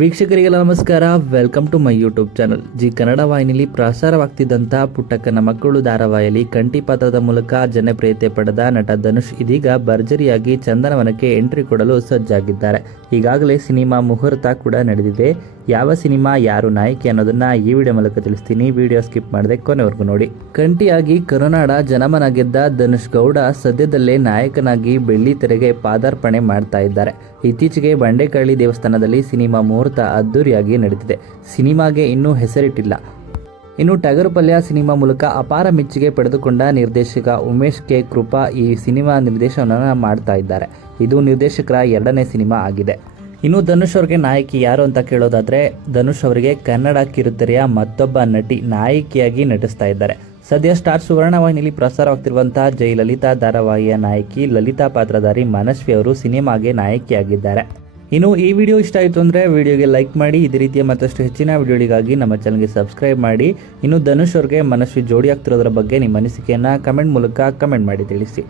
ವೀಕ್ಷಕರಿಗೆಲ್ಲ ನಮಸ್ಕಾರ. Welcome to my YouTube channel. Zee Kannada ವಾಹಿನಿಯಲ್ಲಿ ಪ್ರಸಾರವಾಗ್ತಿದ್ದಂಥ ಪುಟ್ಟಕ್ಕನ ಮಕ್ಕಳು ಧಾರಾವಾಹಿಯಲ್ಲಿ ಕಂಠಿ ಪಾತ್ರದ ಮೂಲಕ ಜನಪ್ರಿಯತೆ ಪಡೆದ ನಟ ಧನುಷ್ ಇದೀಗ ಭರ್ಜರಿಯಾಗಿ ಚಂದನವನಕ್ಕೆ ಎಂಟ್ರಿ ಕೊಡಲು ಸಜ್ಜಾಗಿದ್ದಾರೆ. ಈಗಾಗಲೇ ಸಿನಿಮಾ ಮುಹೂರ್ತ ಕೂಡ ನಡೆದಿದೆ. ಯಾವ ಸಿನಿಮಾ, ಯಾರು ನಾಯಕಿ ಅನ್ನೋದನ್ನ ಈ ವಿಡಿಯೋ ಮೂಲಕ ತಿಳಿಸ್ತೀನಿ. ವಿಡಿಯೋ ಸ್ಕಿಪ್ ಮಾಡದೆ ಕೊನೆವರೆಗೂ ನೋಡಿ. ಕಂಠಿಯಾಗಿ ಕರುನಾಡ ಜನಮನ ಗೆದ್ದ ಧನುಷ್ ಗೌಡ ಸದ್ಯದಲ್ಲೇ ನಾಯಕನಾಗಿ ಬೆಳ್ಳಿ ತೆರೆಗೆ ಪಾದಾರ್ಪಣೆ ಮಾಡ್ತಾ ಇದ್ದಾರೆ. ಇತ್ತೀಚೆಗೆ ಬಂಡೆಕಳ್ಳಿ ದೇವಸ್ಥಾನದಲ್ಲಿ ಸಿನಿಮಾ ಮುಹೂರ್ತ ಅದ್ದೂರಿಯಾಗಿ ನಡೆದಿದೆ. ಸಿನಿಮಾಗೆ ಇನ್ನೂ ಹೆಸರಿಟ್ಟಿಲ್ಲ. ಇನ್ನು ಟಗರುಪಲ್ಯ ಸಿನಿಮಾ ಮೂಲಕ ಅಪಾರ ಮೆಚ್ಚುಗೆ ಪಡೆದುಕೊಂಡ ನಿರ್ದೇಶಕ ಉಮೇಶ್ ಕೆ ಕೃಪಾ ಈ ಸಿನಿಮಾ ನಿರ್ದೇಶನವನ್ನು ಮಾಡ್ತಾ ಇದ್ದಾರೆ. ಇದು ನಿರ್ದೇಶಕರ 2ನೇ ಸಿನಿಮಾ ಆಗಿದೆ. ಇನ್ನು ಧನುಷ್ ಅವರಿಗೆ ನಾಯಕಿ ಯಾರು ಅಂತ ಕೇಳೋದಾದ್ರೆ, ಧನುಷ್ ಅವರಿಗೆ ಕನ್ನಡ ಕಿರುತೆರೆಯ ಮತ್ತೊಬ್ಬ ನಟಿ ನಾಯಕಿಯಾಗಿ ನಟಿಸ್ತಾ ಇದ್ದಾರೆ. ಸದ್ಯ ಸ್ಟಾರ್ ಸುವರ್ಣ ವಾಹಿನಿಯಲ್ಲಿ ಪ್ರಸಾರವಾಗ್ತಿರುವಂತಹ ಜಯಲಲಿತಾ ಧಾರಾವಾಹಿಯ ನಾಯಕಿ ಲಲಿತಾ ಪಾತ್ರಧಾರಿ ಮನಸ್ವಿ ಅವರು ಸಿನಿಮಾಗೆ ನಾಯಕಿಯಾಗಿದ್ದಾರೆ. ಇನ್ನು ಈ ವಿಡಿಯೋ ಇಷ್ಟ ಆಯಿತು ಅಂದರೆ ವಿಡಿಯೋಗೆ ಲೈಕ್ ಮಾಡಿ. ಇದೇ ರೀತಿಯ ಮತ್ತಷ್ಟು ಹೆಚ್ಚಿನ ವಿಡಿಯೋಗಳಿಗಾಗಿ ನಮ್ಮ ಚಾನಲ್ಗೆ ಸಬ್ಸ್ಕ್ರೈಬ್ ಮಾಡಿ. ಇನ್ನು ಧನುಷ್ ಅವ್ರಿಗೆ ಮನಸ್ವಿ ಜೋಡಿ ಆಗ್ತಿರೋದ್ರ ಬಗ್ಗೆ ನಿಮ್ಮ ಅನಿಸಿಕೆಯನ್ನು ಕಮೆಂಟ್ ಮೂಲಕ ಕಮೆಂಟ್ ಮಾಡಿ ತಿಳಿಸಿ.